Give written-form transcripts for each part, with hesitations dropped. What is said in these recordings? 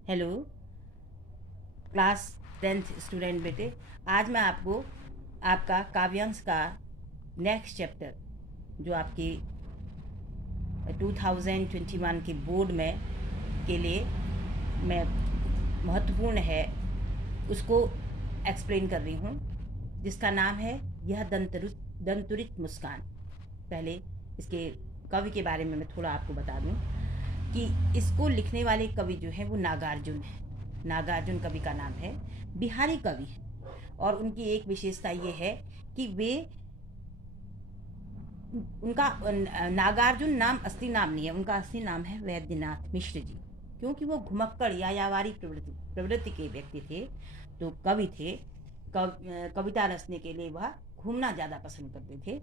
Hello class 10th student बेटे। आज मैं आपको आपका काव्यांश का नेक्स्ट चैप्टर जो आपकी 2021 के बोर्ड में के लिए मैं महत्वपूर्ण है उसको एक्सप्लेन कर रही हूँ, जिसका नाम है यह दंतुरित मुस्कान। पहले इसके कवि के बारे में मैं थोड़ा आपको बता दूँ कि इसको लिखने वाले कवि जो हैं वो नागार्जुन है। नागार्जुन कवि का नाम है, बिहारी कवि है। और उनकी एक विशेषता ये है कि वे उनका नागार्जुन नाम असली नाम नहीं है, उनका असली नाम है वैद्यनाथ मिश्र जी। क्योंकि वो घुमक्कड़ यायावारी प्रवृत्ति के व्यक्ति थे, तो कवि थे। कविता रचने के लिए वह घूमना ज़्यादा पसंद करते थे,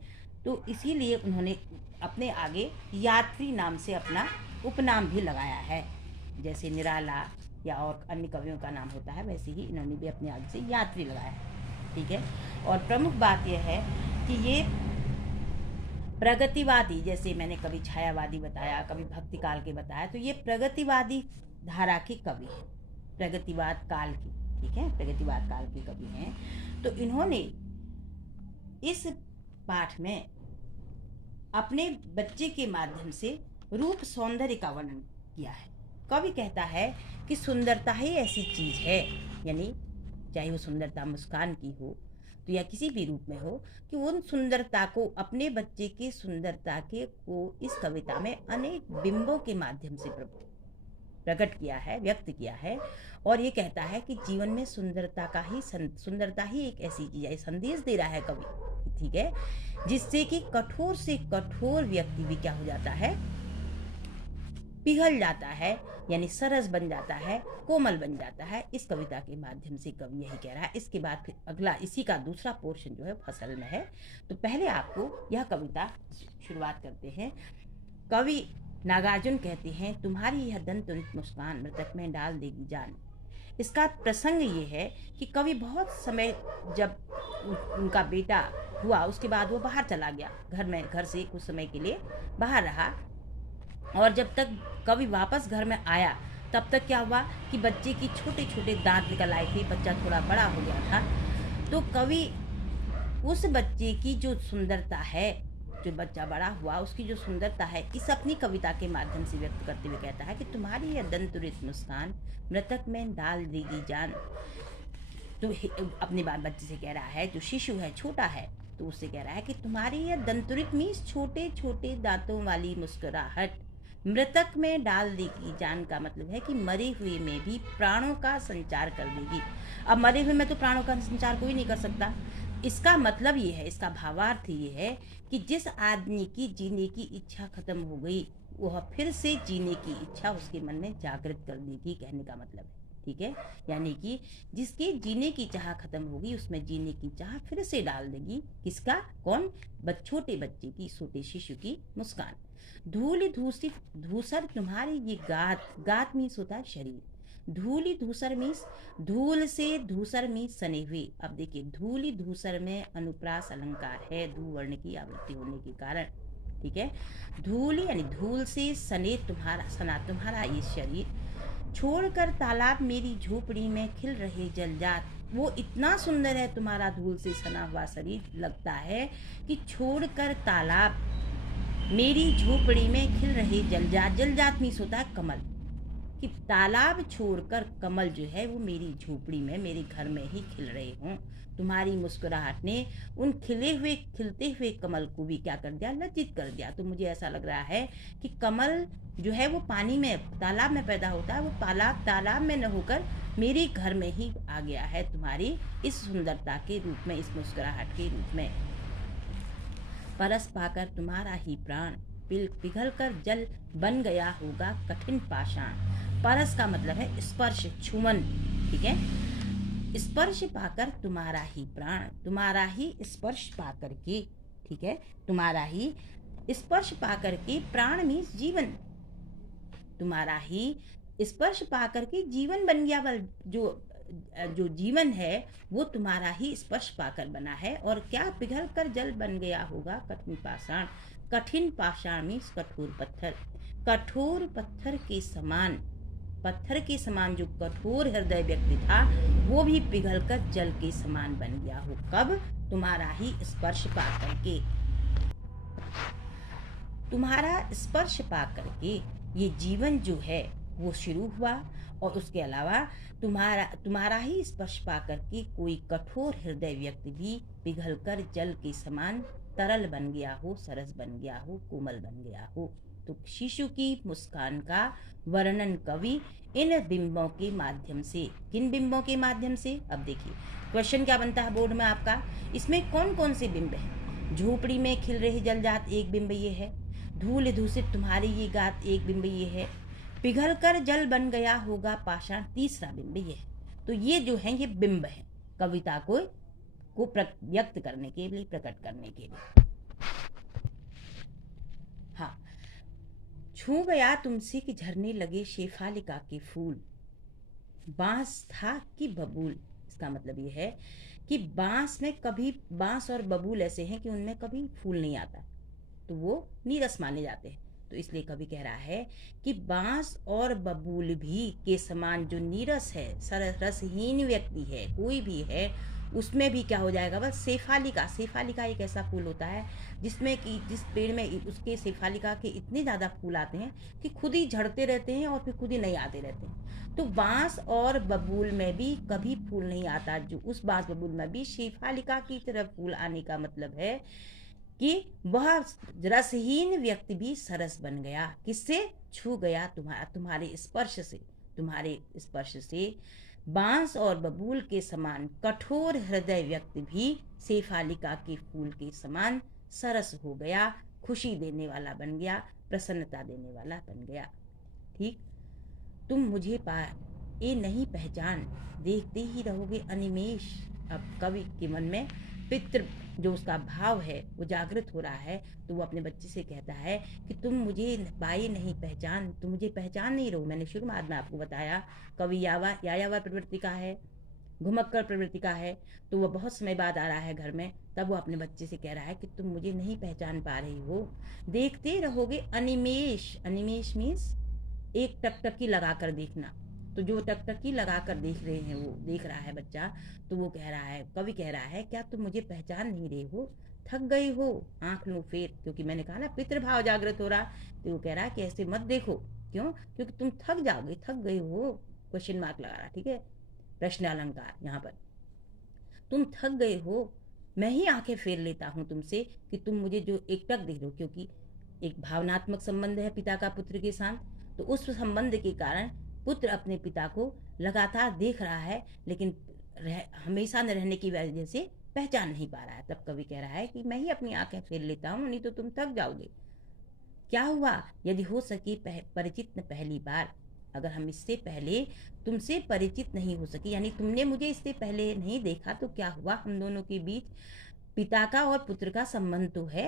तो इसीलिए उन्होंने अपने आगे यात्री नाम से अपना उपनाम भी लगाया है। जैसे निराला या और अन्य कवियों का नाम होता है, वैसे ही इन्होंने भी अपने आगे से यात्री लगाया है। ठीक है। और प्रमुख बात यह है कि ये प्रगतिवादी, जैसे मैंने कभी छायावादी बताया, कभी भक्ति काल के बताया, तो ये प्रगतिवादी धारा के कवि हैं, प्रगतिवाद काल की। ठीक है, प्रगतिवाद काल के कवि हैं। तो इन्होंने इस पाठ में अपने बच्चे के माध्यम से रूप सौंदर्य का वर्णन किया है। कवि कहता है कि सुंदरता ही ऐसी चीज है, यानी चाहे वो सुंदरता मुस्कान की हो तो या किसी भी रूप में हो, कि उन सुंदरता को, अपने बच्चे की सुंदरता के को इस कविता में अनेक बिंबों के माध्यम से प्रकट किया है, व्यक्त किया है। और ये कहता है कि जीवन में सुंदरता ही एक ऐसी चीज है, संदेश दे रहा है कवि। ठीक है, जिससे कि कठोर से कठोर व्यक्ति भी क्या हो जाता है, पिघल जाता है, यानी सरस बन जाता है, कोमल बन जाता है। इस कविता के माध्यम से कवि यही कह रहा है। इसके बाद फिर अगला इसी का दूसरा पोर्शन जो है फसल में है। तो पहले आपको यह कविता शुरुआत करते हैं। कवि नागार्जुन कहते हैं, तुम्हारी यह दंतुरित मुस्कान मृतक में डाल देगी जान। इसका प्रसंग ये है कि कवि बहुत समय, जब उनका बेटा हुआ उसके बाद वो बाहर चला गया, घर से कुछ समय के लिए बाहर रहा। और जब तक कवि वापस घर में आया तब तक क्या हुआ कि बच्चे की छोटे छोटे दांत निकल आए थे, बच्चा थोड़ा बड़ा हो गया था। तो कवि उस बच्चे की जो सुंदरता है, जो बच्चा बड़ा हुआ उसकी जो सुंदरता है, इस अपनी कविता के माध्यम से व्यक्त करते हुए कहता है कि तुम्हारी यह दंतुरित मुस्कान मृतक में डाल देगी जान। तो अपने बाल बच्चे से कह रहा है, जो शिशु है, छोटा है, तो उससे कह रहा है कि तुम्हारी यह दंतुरित मीन्स छोटे छोटे दांतों वाली मुस्कुराहट मृतक में डाल देगी जान का मतलब है कि मरे हुए में भी प्राणों का संचार कर देगी। अब मरे हुए में तो प्राणों का संचार कोई नहीं कर सकता। इसका मतलब ये है, इसका भावार्थ ये है कि जिस आदमी की जीने की इच्छा खत्म हो गई, वह फिर से जीने की इच्छा उसके मन में जागृत कर देगी, कहने का मतलब है। ठीक है, यानी कि जिसके जीने की चाह खत्म होगी उसमें जीने की चाह फिर से डाल देगी। किसका? कौन? छोटे बच्चे की, छोटे शिशु की मुस्कान। धूल धूसर तुम्हारी ये गात मीन्स होता है शरीर। धूली धूसर मीन्स धूल से, धूसर मीन्स सने हुए। अब देखिए, धूली धूसर में अनुप्रास अलंकार है, धू वर्ण की आवृत्ति होने के कारण। ठीक है, धूल यानी धूल से सने तुम्हारा ये शरीर। छोड़कर तालाब मेरी झोपड़ी में खिल रहे जलजात। वो इतना सुंदर है तुम्हारा धूल से सना हुआ शरीर, लगता है कि छोड़कर तालाब मेरी झोपड़ी में खिल रहे जलजात। जलजात मीन्स होता है कमल, कि तालाब छोड़कर कमल जो है वो मेरी झोपड़ी में, मेरे घर में ही खिल रहे हों। तुम्हारी मुस्कुराहट ने उन खिलते हुए कमल को भी क्या कर दिया? लज्जित कर दिया। तो मुझे ऐसा लग रहा है कि कमल जो है वो पानी में, तालाब में पैदा होता है, वो तालाब में न होकर मेरे घर में ही आ गया है, तुम्हारी इस सुंदरता के रूप में, इस मुस्कुराहट के रूप में। परस पाकर तुम्हारा ही प्राण पिघल कर जल बन गया होगा कठिन पाषाण। परस का मतलब है स्पर्श, छुमन। ठीक है, स्पर्श पाकर तुम्हारा ही प्राण, तुम्हारा ही स्पर्श पाकर के, ठीक है, तुम्हारा ही स्पर्श पाकर के, प्राण मीन्स जीवन, तुम्हारा ही स्पर्श पाकर के जीवन बन गया। जो जीवन है वो तुम्हारा ही स्पर्श पाकर बना है। और क्या? पिघल कर जल बन गया होगा कठिन पाषाण। कठिन पाषाण मीन्स कठोर पत्थर, कठोर पत्थर के समान पत्थर के समान जो कठोर हृदय व्यक्ति था वो भी पिघलकर जल के समान बन गया हो। कब? तुम्हारा ही स्पर्श पा करके। तुम्हारा स्पर्श पा करके ये जीवन जो है वो शुरू हुआ, और उसके अलावा तुम्हारा ही स्पर्श पा करके कोई कठोर हृदय व्यक्ति भी पिघलकर जल के समान तरल बन गया हो, सरस बन गया हो, कोमल बन गया हो। तो शिशु की मुस्कान का वर्णन कवि इन बिंबों के माध्यम से, किन बिंबों के माध्यम से? अब देखिए क्वेश्चन क्या बनता है बोर्ड में आपका, इसमें कौन कौन से बिंब हैं? झोपड़ी में खिल रही जलजात एक बिंब ये है, धूल धूसित तुम्हारी ये गात एक बिंब ये है, पिघल कर जल बन गया होगा पाषाण तीसरा बिंब ये है। तो ये जो है ये बिंब है कविता को व्यक्त करने के लिए, प्रकट करने के लिए। हाँ, छू गया तुमसे कि झरने लगे शेफालिका के फूल, बांस था कि बबूल। इसका मतलब ये है कि बांस में कभी, बांस और बबूल ऐसे हैं कि उनमें कभी फूल नहीं आता, तो वो नीरस माने जाते हैं। तो इसलिए कवि कह रहा है कि बांस और बबूल भी के समान जो नीरस है, रसहीन व्यक्ति है, कोई भी है, उसमें भी क्या हो जाएगा? बस शेफालिका, शेफालिका एक ऐसा फूल होता है जिसमें कि जिस पेड़ में उसके शेफालिका के इतने ज़्यादा फूल आते हैं कि खुद ही झड़ते रहते हैं और फिर खुद ही नहीं आते रहते हैं। तो बांस और बबूल में भी कभी फूल नहीं आता, जो उस बांस बबूल में भी शेफालिका की तरफ फूल आने का मतलब है कि वह रसहीन व्यक्ति भी सरस बन गया। किससे? छू गया तुम्हारे स्पर्श से, तुम्हारे स्पर्श से बांस और बबूल के समान कठोर हृदय व्यक्ति भी शेफालिका के फूल के समान सरस हो गया, खुशी देने वाला बन गया, प्रसन्नता देने वाला बन गया। ठीक, तुम मुझे पाए नहीं पहचान, देखते ही रहोगे अनिमेष। अब कवि के मन में पितृ जो उसका भाव है वो जागृत हो रहा है, तो वो अपने बच्चे से कहता है कि तुम मुझे पाए नहीं पहचान, तुम मुझे पहचान नहीं रहो। मैंने शुरुआत में आपको बताया कवि यायावर प्रवृत्ति का है, घुमक्कर प्रवृत्ति का है, तो वह बहुत समय बाद आ रहा है घर में, तब वो अपने बच्चे से कह रहा है कि तुम मुझे नहीं पहचान पा रही हो, देखते रहोगे अनिमेष। अनिमेष मीन्स एक टकटकी लगा कर देखना। तो जो टकटकी लगा कर देख रहे हैं, वो देख रहा है बच्चा, तो वो कह रहा है, कवि कह रहा है, क्या तुम मुझे पहचान नहीं रहे हो? थक गई हो, आंख लो फेर। क्योंकि मैंने कहा ना पितृभाव जागृत हो रहा, तो वो कह रहा है कि ऐसे मत देखो। क्यों? क्योंकि तुम थक जाओगे, थक गई हो, क्वेश्चन मार्क लगा रहा, ठीक है, प्रश्न अलंकार यहाँ पर। तुम थक गए हो, मैं ही आंखें फेर लेता हूँ तुमसे कि तुम मुझे जो एकटक देख रहे हो, क्योंकि एक भावनात्मक संबंध है पिता का पुत्र के साथ, तो उस संबंध के कारण पुत्र अपने पिता को लगातार देख रहा है, लेकिन हमेशा न रहने की वजह से पहचान नहीं पा रहा है। तब कवि कह रहा है कि मैं ही अपनी आंखें फेर लेता हूँ, नहीं तो तुम थक जाओगे। क्या हुआ? यदि हो सके परिचित न पहली बार, अगर हम इससे पहले तुमसे परिचित नहीं हो सके, यानी तुमने मुझे इससे पहले नहीं देखा, तो क्या हुआ? हम दोनों के बीच पिता का और पुत्र का संबंध तो है।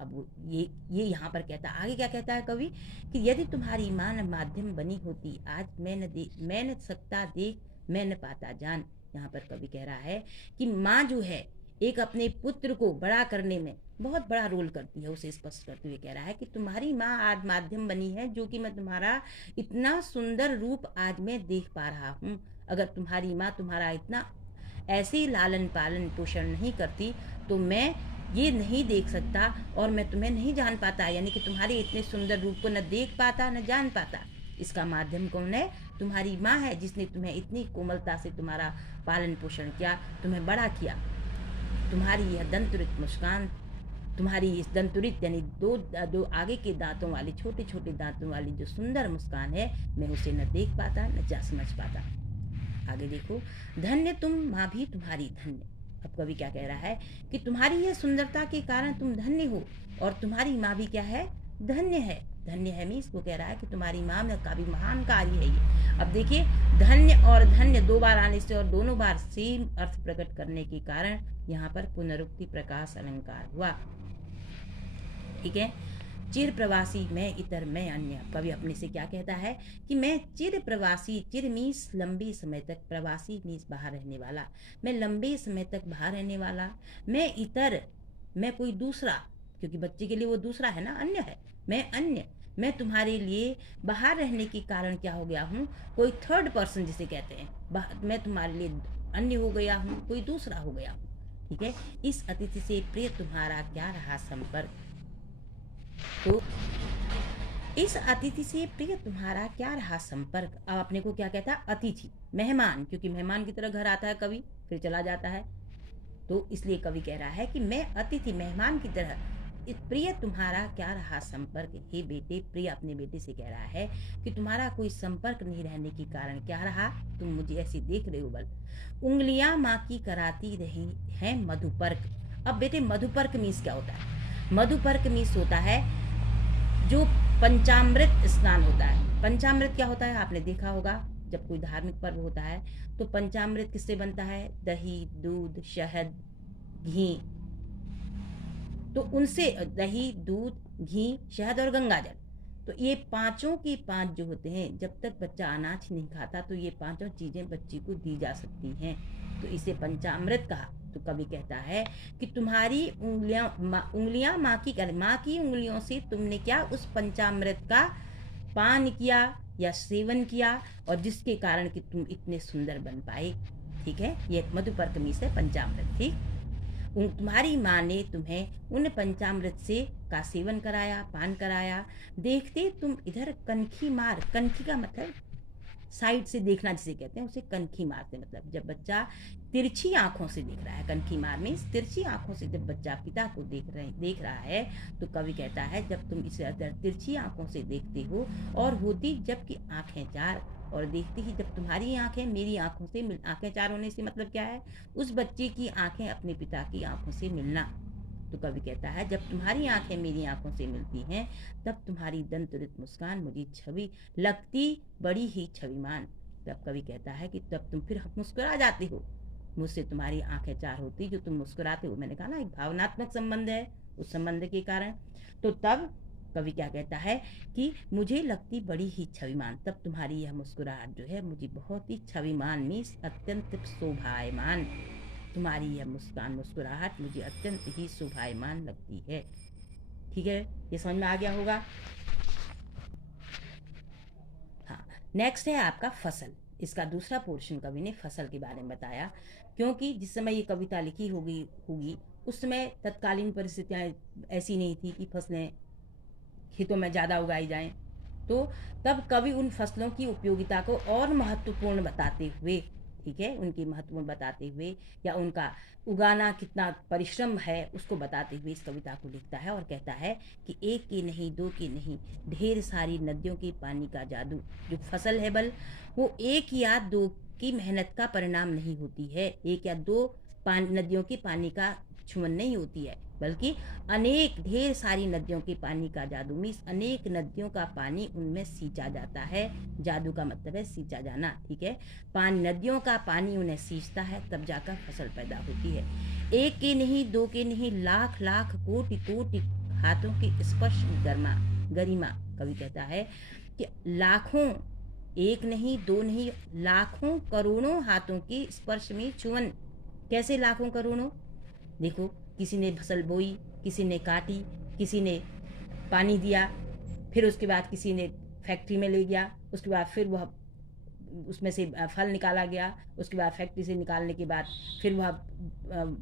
अब ये यहाँ पर कहता, आगे क्या कहता है कवि कि यदि तुम्हारी माँ न माध्यम बनी होती, आज मैं न सकता देख, मैं न पाता जान। यहाँ पर कवि कह रहा है कि माँ जो है एक अपने पुत्र को बड़ा करने में बहुत बड़ा रोल करती है। उसे स्पष्ट करते हुए कह रहा है कि तुम्हारी माँ आज माध्यम बनी है, जो कि मैं तुम्हारा इतना सुंदर रूप आज मैं देख पा रहा हूँ। अगर तुम्हारी माँ तुम्हारा इतना ऐसे ही लालन पालन पोषण नहीं करती, तो मैं ये नहीं देख सकता और मैं तुम्हें नहीं जान पाता, यानी कि तुम्हारे इतने सुंदर रूप को न देख पाता न जान पाता। इसका माध्यम कौन है? तुम्हारी माँ है, जिसने तुम्हें इतनी कोमलता से तुम्हारा पालन पोषण किया, तुम्हें बड़ा किया। तुम्हारी यह दंतुरित मुस्कान, तुम्हारी इस दंतुरित यानी दो आगे के दांतों वाली, छोटे छोटे दांतों वाली जो सुंदर मुस्कान है, मैं उसे न देख पाता न जा समझ पाता। आगे देखो, धन्य तुम माँ भी तुम्हारी धन्य। अब कवि क्या कह रहा है कि तुम्हारी यह सुंदरता के कारण तुम धन्य हो, और तुम्हारी माँ भी क्या है? धन्य है। धन्य है मीन्स वो कह रहा है कि तुम्हारी माँ में का भी महान कार्य है ये। अब देखिए, धन्य और धन्य दो बार आने से और दोनों बार सेम अर्थ प्रकट करने के कारण यहाँ पर पुनरुक्ति प्रकाश अलंकार हुआ। ठीक है, चिर प्रवासी मैं इतर मैं अन्य। कवि अपने से क्या कहता है कि मैं चिर प्रवासी, चिर मीन्स लंबे समय तक, प्रवासी मीन्स बाहर रहने वाला, मैं लंबे समय तक बाहर रहने वाला, मैं इतर, मैं कोई दूसरा, क्योंकि बच्चे के लिए वो दूसरा है ना, अन्य है, मैं अन्य, मैं तुम्हारे लिए बाहर रहने के कारण क्या हो गया हूँ, कोई थर्ड पर्सन जिसे कहते हैं, मैं तुम्हारे लिए अन्य हो गया हूँ, कोई दूसरा हो गया हूँ। ठीक है, इस अतिथि से प्रिय तुम्हारा क्या रहा संपर्क। तो इस अतिथि से प्रिय तुम्हारा क्या रहा संपर्क। अब अपने को क्या कहता है, अतिथि, मेहमान, क्योंकि मेहमान की तरह घर आता है कवि, फिर चला जाता है, तो इसलिए कवि कह रहा है कि मैं अतिथि, मेहमान की तरह, प्रिय तुम्हारा क्या रहा संपर्क। हे बेटे, प्रिय अपने बेटे से कह रहा है कि तुम्हारा कोई संपर्क नहीं रहने के कारण क्या रहा, तुम मुझे ऐसे देख रहे हो बल। उंगलियां माँ की कराती रही हैं मधुपर्क। अब बेटे मधुपर्क मीन्स क्या होता है, मधुपर्क मीन्स होता है जो पंचामृत स्नान होता है। पंचामृत क्या होता है, आपने देखा होगा जब कोई धार्मिक पर्व होता है तो पंचामृत किससे बनता है, दही, दूध, शहद, घी। तो उनसे दही, दूध, घी, शहद और गंगाजल, तो ये पांचों की पांच जो होते हैं, जब तक बच्चा अनाज नहीं खाता तो ये पांचों चीजें बच्चे को दी जा सकती हैं, तो इसे पंचामृत कहा। तो कवि कहता है कि तुम्हारी उंगलियां माँ की उंगलियों से तुमने क्या उस पंचामृत का पान किया या सेवन किया, और जिसके कारण कि तुम इतने सुंदर बन पाए। ठीक है, ये मधुपर्क मीन्स है पंचामृत। ठीक, तुम्हारी माँ ने तुम्हें उन पंचामृत से का सेवन कराया, पान कराया। देखते तुम इधर कनखी मार, कनखी का मतलब साइड से देखना जिसे कहते हैं, उसे कनखी मारते, मतलब जब बच्चा तिरछी आंखों से देख रहा है। कनखी मार मीन्स तिरछी आंखों से जब बच्चा पिता को देख रहा है, तो कवि कहता है जब तुम इसे तिरछी आंखों से देखते हो, और होती जबकि आंखें चार, और देखती ही जब तुम्हारी आंखें मेरी आंखों से आंखें चार होने से मतलब क्या है, उस बच्चे की आंखें अपने पिता की आंखों से मिलना। तो कवि कहता है जब तुम्हारी आंखें मेरी आंखों से मिलती हैं, तब तुम्हारी दंतरित मुस्कान मुझे छवि लगती बड़ी ही छविमान। तब कवि कहता है कि तब तुम फिर मुस्कुरा जाते हो, मुझसे तुम्हारी आंखें चार होती जो तुम मुस्कुराते हो। मैंने कहा ना, एक भावनात्मक संबंध है, उस संबंध के कारण। तो तब कवि क्या कहता है कि मुझे लगती बड़ी ही छविमान, तब तुम्हारी यह मुस्कुराहट जो है मुझे बहुत ही छविमान मीन्स अत्यंत शोभायमान, तुम्हारी यह मुस्कुराहट मुझे अत्यंत ही शोभायमान लगती है। ठीक है, ये समझ में आ गया होगा। हाँ, नेक्स्ट है आपका फसल। इसका दूसरा पोर्शन कवि ने फसल के बारे में बताया, क्योंकि जिस समय ये कविता लिखी होगी उस समय तत्कालीन परिस्थितियाँ ऐसी नहीं थी कि फसलें खेतों में ज़्यादा उगाई जाएं, तो तब कवि उन फसलों की उपयोगिता को और महत्वपूर्ण बताते हुए, ठीक है, उनकी महत्वपूर्ण बताते हुए या उनका उगाना कितना परिश्रम है उसको बताते हुए इस कविता को लिखता है, और कहता है कि एक की नहीं, दो की नहीं, ढेर सारी नदियों के पानी का जादू। जो फसल है बल, वो एक या दो की मेहनत का परिणाम नहीं होती है, एक या दो नदियों के पानी का छुअन नहीं होती है, बल्कि अनेक ढेर सारी नदियों के पानी का जादू मीन्स अनेक नदियों का पानी उनमें सींचा जाता है। जादू का मतलब है सींचा जाना। ठीक है, नदियों का पानी उन्हें सींचता है, तब जाकर फसल पैदा होती है। एक के नहीं, दो के नहीं, लाख लाख कोटि कोटि हाथों के स्पर्श गरिमा। कवि कहता है कि लाखों, एक नहीं, दो नहीं, लाखों करोड़ों हाथों के स्पर्श में चुवन। कैसे लाखों करोड़ों, देखो, किसी ने फसल बोई, किसी ने काटी, किसी ने पानी दिया, फिर उसके बाद किसी ने फैक्ट्री में ले गया, उसके बाद फिर वह उसमें से फल निकाला गया, उसके बाद फैक्ट्री से निकालने के बाद फिर वह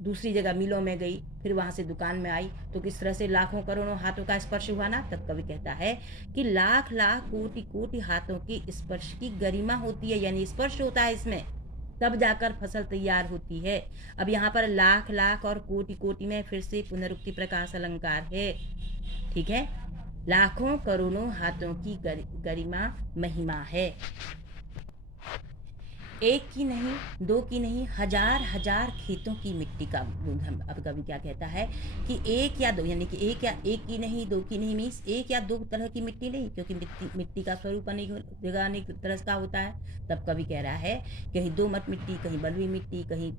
दूसरी जगह मिलों में गई, फिर वहाँ से दुकान में आई, तो किस तरह से लाखों करोड़ों हाथों का स्पर्श हुआ ना। तब कवि कहता है कि लाख लाख कोटि कोटि हाथों के स्पर्श की गरिमा होती है, यानी स्पर्श होता है इसमें, तब जाकर फसल तैयार होती है। अब यहाँ पर लाख लाख और कोटि कोटि में फिर से पुनरुक्ति प्रकाश अलंकार है। ठीक है, लाखों करोड़ों हाथों की गरिमा महिमा है। एक की नहीं, दो की नहीं, हजार हजार खेतों की मिट्टी का गुणधर्म। अब कवि क्या कहता है कि एक या दो, यानी कि एक की नहीं, दो की नहीं मीन्स एक या दो तरह की मिट्टी नहीं, क्योंकि मिट्टी का स्वरूप अनेक जगह अनेक तरह का होता है। तब कवि कह रहा है कहीं दोमट मिट्टी, कहीं बलुई मिट्टी, कहीं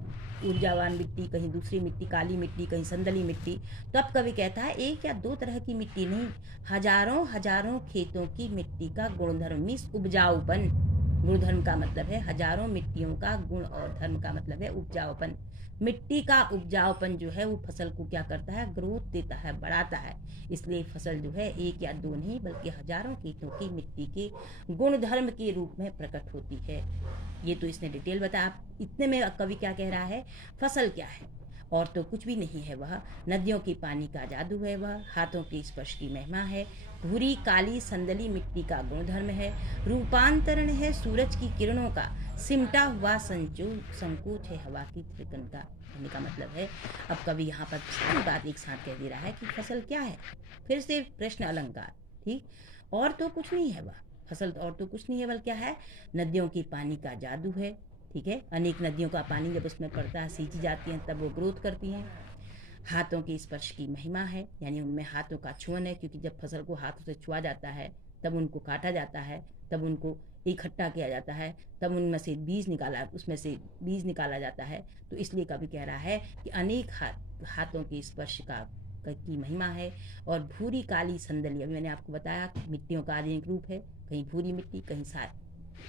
ऊर्जावान मिट्टी, कहीं दूसरी मिट्टी काली मिट्टी, कहीं संदली मिट्टी। तब कवि कहता है एक या दो तरह की मिट्टी नहीं, हजारों हजारों खेतों की मिट्टी का गुणधर्म मीन्स उपजाऊपन। गुणधर्म का मतलब है हजारों मिट्टियों का गुण, और धर्म का मतलब है उपजाऊपन। मिट्टी का उपजाऊपन जो है वो फसल को क्या करता है, ग्रोथ देता है, बढ़ाता है। इसलिए फसल जो है एक या दो नहीं बल्कि हजारों कीटों की मिट्टी के गुणधर्म के रूप में प्रकट होती है। ये तो इसने डिटेल बताया। इतने में कवि क्या कह रहा है, फसल क्या है, और तो कुछ भी नहीं है, वह नदियों की पानी का जादू है, वह हाथों के स्पर्श की महिमा है, भूरी काली संदली मिट्टी का गुणधर्म है, रूपांतरण है सूरज की किरणों का, सिमटा हुआ संकोच है हवा की थिरकन का। कहने का मतलब है, अब कवि यहाँ पर सारी बात एक साथ कह दे रहा है कि फसल क्या है। फिर से प्रश्न अलंकार, ठीक, और तो कुछ नहीं है वह फसल, और तो कुछ नहीं है, बल्कि क्या है, नदियों की पानी का जादू है। ठीक है, अनेक नदियों का पानी जब उसमें पड़ता है, सींची जाती हैं, तब वो ग्रोथ करती हैं। हाथों के स्पर्श की महिमा है, यानी उनमें हाथों का छुअन है, क्योंकि जब फसल को हाथों से छुआ जाता है तब उनको काटा जाता है, तब उनको इकट्ठा किया जाता है, तब उनमें से उसमें से बीज निकाला जाता है। तो इसलिए कभी कह रहा है कि अनेक हाथों के स्पर्श की महिमा है। और भूरी काली संदली, अभी मैंने आपको बताया मिट्टियों का अनेक रूप है, कहीं भूरी मिट्टी, कहीं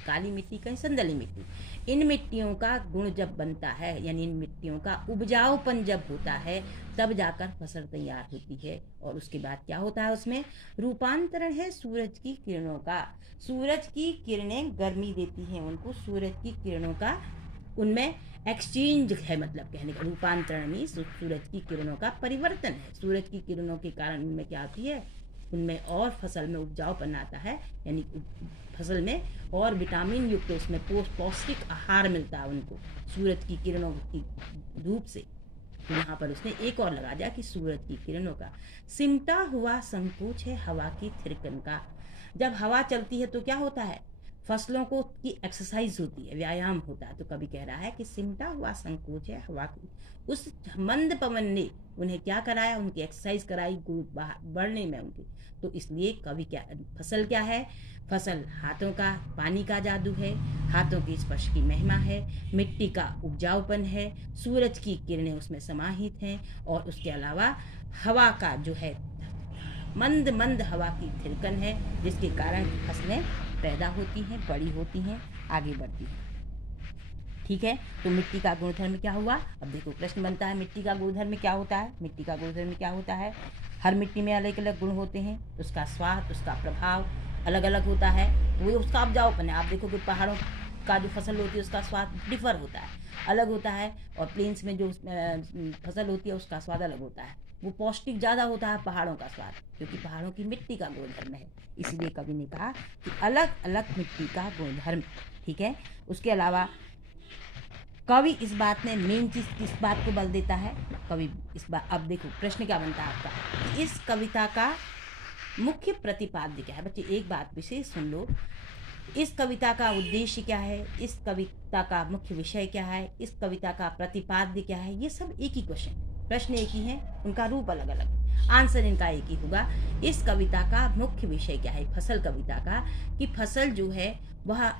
काली मिट्टी, कहीं संदली मिट्टी। इन मिट्टियों का गुण जब बनता है, यानी इन मिट्टियों का उपजाऊपन जब होता है, तब जाकर फसल तैयार होती है। और उसके बाद क्या होता है, उसमें रूपांतरण है सूरज की किरणों का। सूरज की किरणें गर्मी देती हैं उनको, सूरज की किरणों का उनमें एक्सचेंज है, मतलब कहने का रूपांतरण में सूरज की किरणों का परिवर्तन है। सूरज की किरणों के कारण उनमें क्या आती है, उनमें और फसल में उपजाऊपन आता है, यानी फसल में और विटामिन युक्त उसमें पौष्टिक आहार मिलता है उनको सूरज की किरणों की धूप से। तो यहाँ पर उसने एक और लगा दिया कि सूरज की किरणों का सिमटा हुआ संकोच है हवा की थिरकन का। जब हवा चलती है तो क्या होता है, फसलों को की एक्सरसाइज होती है, व्यायाम होता है। तो कभी कह रहा है कि सिमटा हुआ संकोच है हवा की, उस मंद पवन ने उन्हें क्या कराया, उनकी एक्सरसाइज कराई बढ़ने में उनकी। तो इसलिए कभी क्या, फसल क्या है, फसल हाथों का पानी का जादू है, हाथों की स्पर्श की महिमा है, मिट्टी का उपजाऊपन है, सूरज की किरणें उसमें समाहित हैं, और उसके अलावा हवा का जो है मंद मंद हवा की थिरकन है, जिसके कारण फसलें पैदा होती हैं, बड़ी होती हैं, आगे बढ़ती हैं। ठीक है, तो मिट्टी का गुणधर्म क्या हुआ। अब देखो प्रश्न बनता है, मिट्टी का गुणधर्म क्या होता है। मिट्टी का गुणधर्म क्या होता है, हर मिट्टी में अलग अलग गुण होते हैं, उसका स्वाद, उसका प्रभाव अलग अलग होता है, वो उसका उपजाऊपन है। आप देखो कि पहाड़ों का जो फसल होती है उसका स्वाद डिफर होता है, अलग होता है, और प्लेन्स में जो फसल होती है उसका स्वाद अलग होता है, वो पौष्टिक ज़्यादा होता है पहाड़ों का स्वाद, क्योंकि पहाड़ों की मिट्टी का गुणधर्म है। इसलिए कवि ने कहा कि अलग अलग मिट्टी का गुणधर्म। ठीक है, उसके अलावा कवि इस बात में मेन चीज किस बात को बल देता है, कवि इस बात, अब देखो प्रश्न क्या बनता है आपका कि इस कविता का मुख्य प्रतिपाद्य क्या है। बच्चे एक बात विशेष सुन लो, इस कविता का उद्देश्य क्या है, इस कविता का मुख्य विषय क्या है, इस कविता का प्रतिपाद्य क्या है, ये सब एक ही प्रश्न एक ही है, उनका रूप अलग अलग, आंसर इनका एक ही होगा। इस कविता का मुख्य विषय क्या है, फसल कविता का, कि फसल जो है वह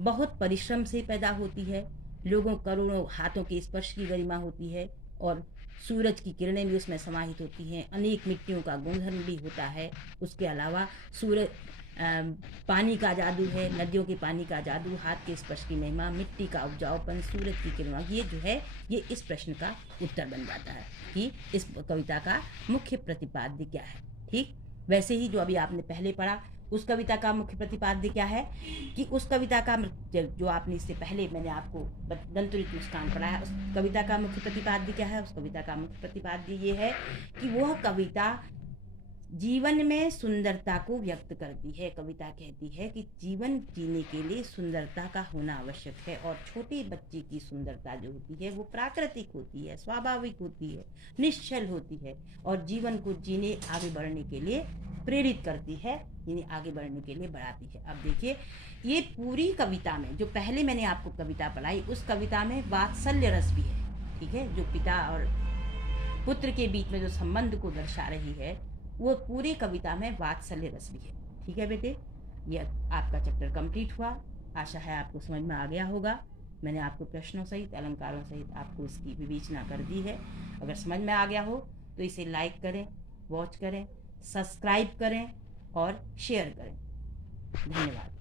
बहुत परिश्रम से पैदा होती है, लोगों करोड़ों हाथों के स्पर्श की गरिमा होती है, और सूरज की किरणें भी उसमें समाहित होती हैं, अनेक मिट्टियों का गुणधर्म भी होता है। उसके अलावा सूरज पानी का जादू है, नदियों के पानी का जादू, हाथ के स्पर्श की महिमा, मिट्टी का उपजाऊपन, सूरज की किरणें, ये जो है ये इस प्रश्न का उत्तर बन जाता है कि इस कविता का मुख्य प्रतिपाद्य क्या है। ठीक, वैसे ही जो अभी आपने पहले पढ़ा, उस कविता का मुख्य प्रतिपाद्य क्या है, कि उस कविता का जो आपने इससे पहले मैंने आपको दंतुरित मुस्कान पढ़ाया, उस कविता का मुख्य प्रतिपाद्य क्या है। उस कविता का मुख्य प्रतिपाद्य ये है कि वह कविता जीवन में सुंदरता को व्यक्त करती है। कविता कहती है कि जीवन जीने के लिए सुंदरता का होना आवश्यक है, और छोटे बच्चे की सुंदरता जो होती है वो प्राकृतिक होती है, स्वाभाविक होती है, निश्चल होती है, और जीवन को जीने आगे बढ़ने के लिए प्रेरित करती है, यानी आगे बढ़ने के लिए बढ़ाती है। अब देखिए, ये पूरी कविता में जो पहले मैंने आपको कविता पढ़ाई, उस कविता में वात्सल्य रस भी है। ठीक है, जो पिता और पुत्र के बीच में जो संबंध को दर्शा रही है, वो पूरी कविता में वात्सल्य रस भी है। ठीक है बेटे, ये आपका चैप्टर कंप्लीट हुआ, आशा है आपको समझ में आ गया होगा। मैंने आपको प्रश्नों सहित अलंकारों सहित आपको इसकी विवेचना कर दी है। अगर समझ में आ गया हो तो इसे लाइक करें, वॉच करें, सब्सक्राइब करें और शेयर करें। धन्यवाद।